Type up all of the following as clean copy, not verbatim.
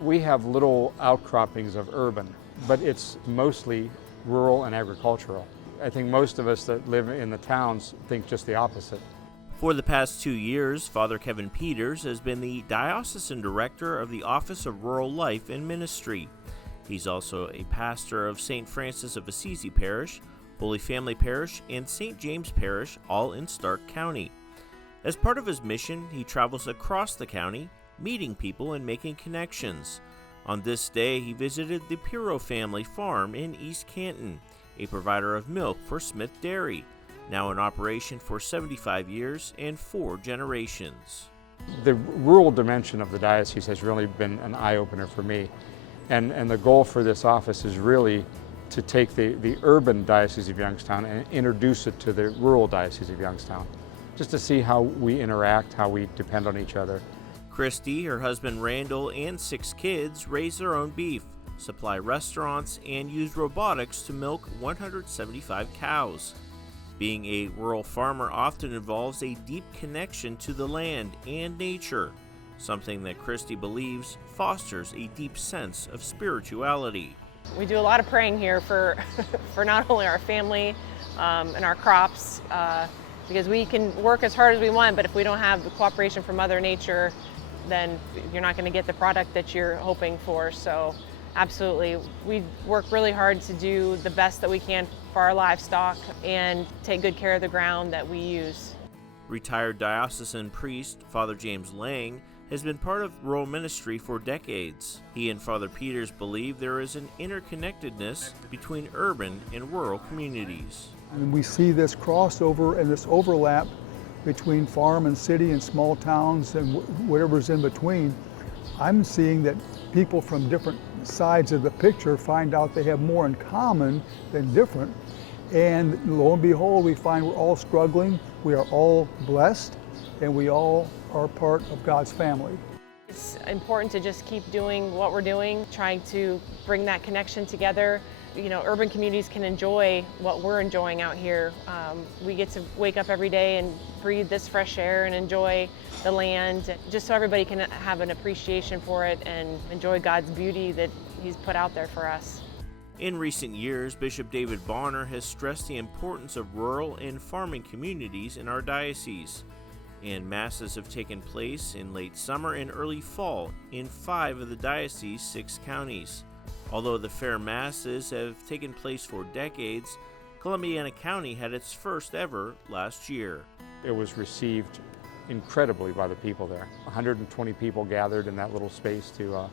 We have little outcroppings of urban, but it's mostly rural and agricultural. I think most of us that live in the towns think just the opposite. For the past 2 years, Father Kevin Peters has been the Diocesan Director of the Office of Rural Life and Ministry. He's also a pastor of St. Francis of Assisi Parish, Holy Family Parish, and St. James Parish, all in Stark County. As part of his mission, he travels across the county, meeting people and making connections. On this day, he visited the Pirro family farm in East Canton, a provider of milk for Smith Dairy, now in operation for 75 years and 4 generations. The rural dimension of the diocese has really been an eye-opener for me. And the goal for this office is really to take the urban Diocese of Youngstown and introduce it to the rural Diocese of Youngstown, just to see how we interact, how we depend on each other. Christy, her husband Randall, and 6 kids raise their own beef, supply restaurants, and use robotics to milk 175 cows. Being a rural farmer often involves a deep connection to the land and nature, something that Christy believes fosters a deep sense of spirituality. We do a lot of praying here for not only our family and our crops, because we can work as hard as we want, but if we don't have the cooperation from Mother Nature, then you're not going to get the product that you're hoping for. So absolutely, we work really hard to do the best that we can for our livestock and take good care of the ground that we use. Retired diocesan priest Father James Lang has been part of rural ministry for decades. He and Father Peters believe there is an interconnectedness between urban and rural communities. And we see this crossover and this overlap between farm and city and small towns and whatever's in between. I'm seeing that people from different sides of the picture find out they have more in common than different. And lo and behold, we find we're all struggling, we are all blessed, and we all are part of God's family. It's important to just keep doing what we're doing, trying to bring that connection together. You know, urban communities can enjoy what we're enjoying out here. We get to wake up every day and breathe this fresh air and enjoy the land, just so everybody can have an appreciation for it and enjoy God's beauty that He's put out there for us. In recent years, Bishop David Bonner has stressed the importance of rural and farming communities in our diocese, and masses have taken place in late summer and early fall in 5 of the diocese's 6 counties. Although the fair masses have taken place for decades, Columbiana County had its first ever last year. It was received incredibly by the people there. 120 people gathered in that little space to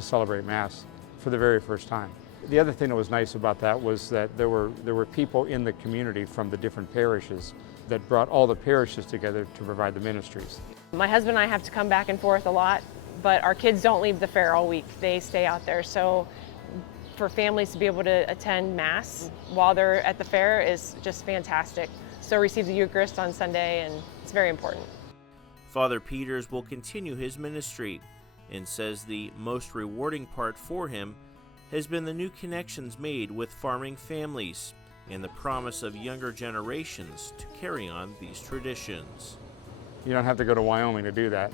celebrate Mass for the very first time. The other thing that was nice about that was that there were people in the community from the different parishes that brought all the parishes together to provide the ministries. My husband and I have to come back and forth a lot, but our kids don't leave the fair all week. They stay out there. So for families to be able to attend Mass while they're at the fair is just fantastic. Still receive the Eucharist on Sunday, and it's very important. Father Peters will continue his ministry and says the most rewarding part for him has been the new connections made with farming families and the promise of younger generations to carry on these traditions. You don't have to go to Wyoming to do that.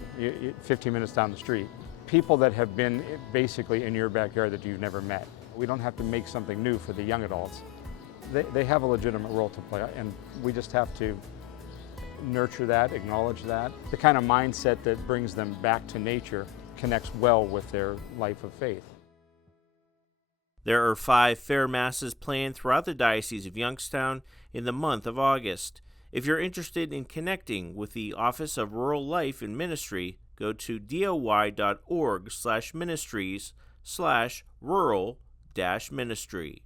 15 minutes down the street. People that have been basically in your backyard that you've never met. We don't have to make something new for the young adults. They have a legitimate role to play, and we just have to nurture that, acknowledge that. The kind of mindset that brings them back to nature connects well with their life of faith. There are 5 fair masses planned throughout the Diocese of Youngstown in the month of August. If you're interested in connecting with the Office of Rural Life and Ministry, go to doy.org/ministries/rural-ministry.